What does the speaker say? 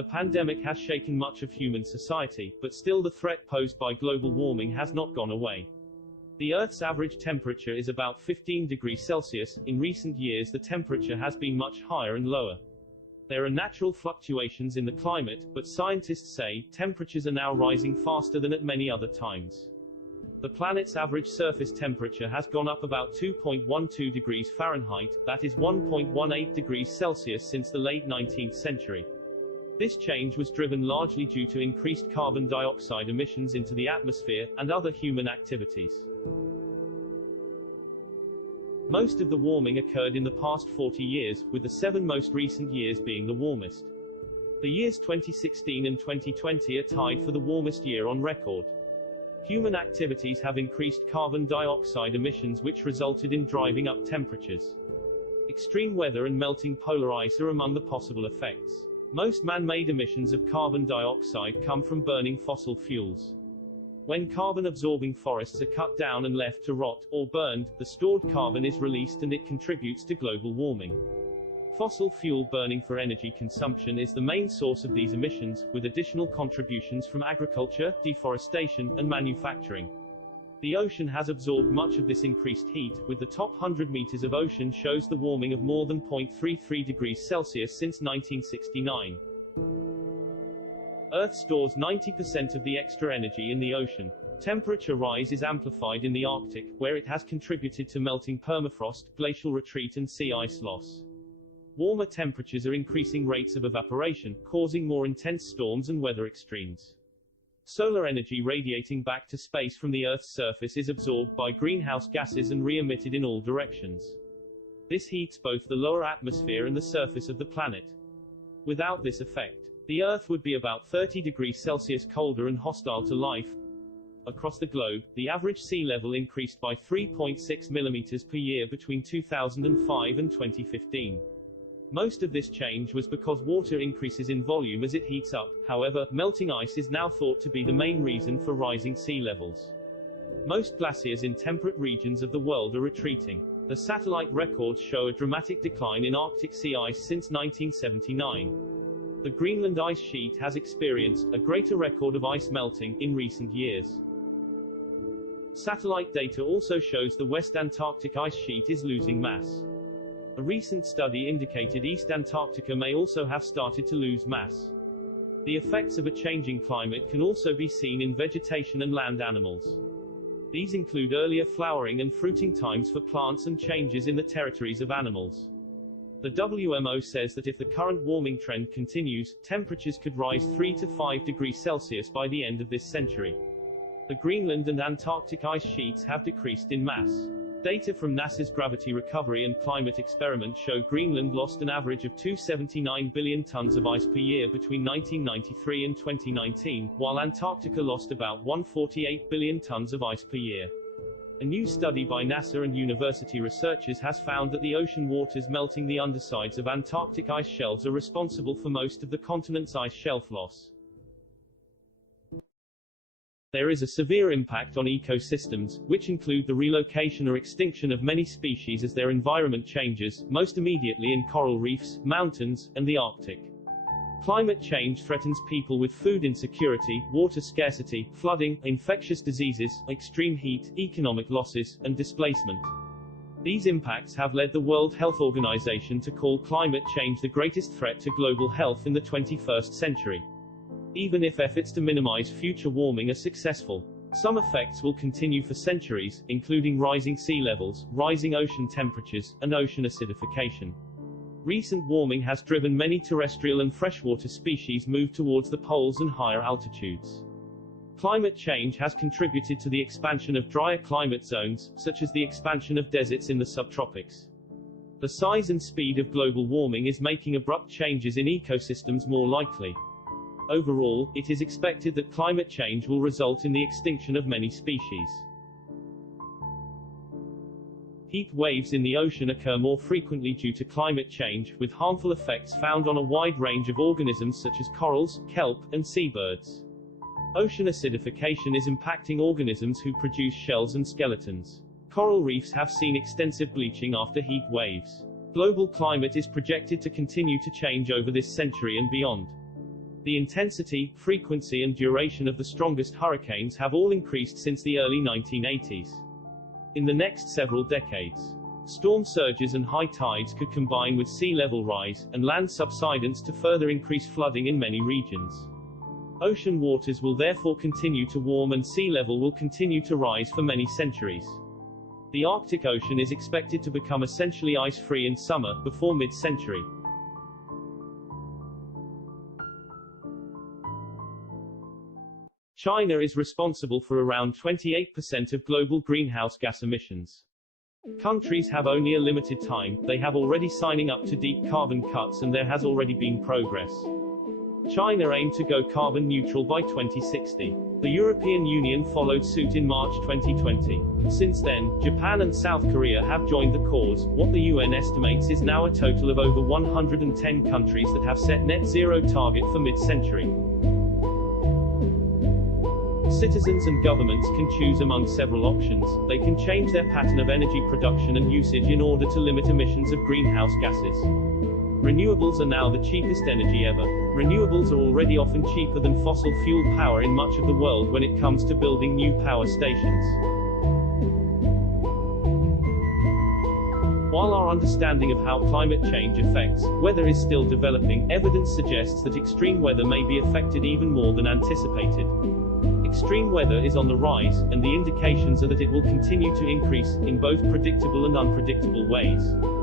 The pandemic has shaken much of human society, but still the threat posed by global warming has not gone away. The Earth's average temperature is about 15 degrees Celsius. In recent years the temperature has been much higher and lower. There are natural fluctuations in the climate, but scientists say temperatures are now rising faster than at many other times. The planet's average surface temperature has gone up about 2.12 degrees Fahrenheit, that is 1.18 degrees Celsius, since the late 19th century. This change was driven largely due to increased carbon dioxide emissions into the atmosphere, and other human activities. Most of the warming occurred in the past 40 years, with the 7 most recent years being the warmest. The years 2016 and 2020 are tied for the warmest year on record. Human activities have increased carbon dioxide emissions, which resulted in driving up temperatures. Extreme weather and melting polar ice are among the possible effects. Most man-made emissions of carbon dioxide come from burning fossil fuels. When carbon-absorbing forests are cut down and left to rot, or burned, the stored carbon is released and it contributes to global warming. Fossil fuel burning for energy consumption is the main source of these emissions, with additional contributions from agriculture, deforestation, and manufacturing. The ocean has absorbed much of this increased heat, with the top 100 meters of ocean shows the warming of more than 0.33 degrees Celsius since 1969. Earth stores 90% of the extra energy in the ocean. Temperature rise is amplified in the Arctic, where it has contributed to melting permafrost, glacial retreat and sea ice loss. Warmer temperatures are increasing rates of evaporation, causing more intense storms and weather extremes. Solar energy radiating back to space from the Earth's surface is absorbed by greenhouse gases and re-emitted in all directions. This heats both the lower atmosphere and the surface of the planet. Without this effect, the Earth would be about 30 degrees Celsius colder and hostile to life. Across the globe, the average sea level increased by 3.6 millimeters per year between 2005 and 2015. Most of this change was because water increases in volume as it heats up. However, melting ice is now thought to be the main reason for rising sea levels. Most glaciers in temperate regions of the world are retreating. The satellite records show a dramatic decline in Arctic sea ice since 1979. The Greenland ice sheet has experienced a greater record of ice melting in recent years. Satellite data also shows the West Antarctic ice sheet is losing mass. A recent study indicated East Antarctica may also have started to lose mass. The effects of a changing climate can also be seen in vegetation and land animals. These include earlier flowering and fruiting times for plants and changes in the territories of animals. The WMO says that if the current warming trend continues, temperatures could rise 3 to 5 degrees Celsius by the end of this century. The Greenland and Antarctic ice sheets have decreased in mass. Data from NASA's Gravity Recovery and Climate Experiment show Greenland lost an average of 279 billion tons of ice per year between 1993 and 2019, while Antarctica lost about 148 billion tons of ice per year. A new study by NASA and university researchers has found that the ocean waters melting the undersides of Antarctic ice shelves are responsible for most of the continent's ice shelf loss. There is a severe impact on ecosystems, which include the relocation or extinction of many species as their environment changes, most immediately in coral reefs, mountains, and the Arctic. Climate change threatens people with food insecurity, water scarcity, flooding, infectious diseases, extreme heat, economic losses, and displacement. These impacts have led the World Health Organization to call climate change the greatest threat to global health in the 21st century. Even if efforts to minimize future warming are successful, some effects will continue for centuries, including rising sea levels, rising ocean temperatures, and ocean acidification. Recent warming has driven many terrestrial and freshwater species move towards the poles and higher altitudes. Climate change has contributed to the expansion of drier climate zones, such as the expansion of deserts in the subtropics. The size and speed of global warming is making abrupt changes in ecosystems more likely. Overall, it is expected that climate change will result in the extinction of many species. Heat waves in the ocean occur more frequently due to climate change, with harmful effects found on a wide range of organisms such as corals, kelp, and seabirds. Ocean acidification is impacting organisms who produce shells and skeletons. Coral reefs have seen extensive bleaching after heat waves. Global climate is projected to continue to change over this century and beyond. The intensity, frequency and duration of the strongest hurricanes have all increased since the early 1980s. In the next several decades, storm surges and high tides could combine with sea level rise and land subsidence to further increase flooding in many regions. Ocean waters will therefore continue to warm and sea level will continue to rise for many centuries. The Arctic Ocean is expected to become essentially ice-free in summer, before mid-century. China is responsible for around 28% of global greenhouse gas emissions. Countries have only a limited time, they have already signing up to deep carbon cuts and there has already been progress. China aimed to go carbon neutral by 2060. The European Union followed suit in March 2020. Since then, Japan and South Korea have joined the cause. What the UN estimates is now a total of over 110 countries that have set net zero target for mid-century. Citizens and governments can choose among several options. They can change their pattern of energy production and usage in order to limit emissions of greenhouse gases. Renewables are now the cheapest energy ever. Renewables are already often cheaper than fossil fuel power in much of the world when it comes to building new power stations. While our understanding of how climate change affects weather is still developing, evidence suggests that extreme weather may be affected even more than anticipated. Extreme weather is on the rise, and the indications are that it will continue to increase, in both predictable and unpredictable ways.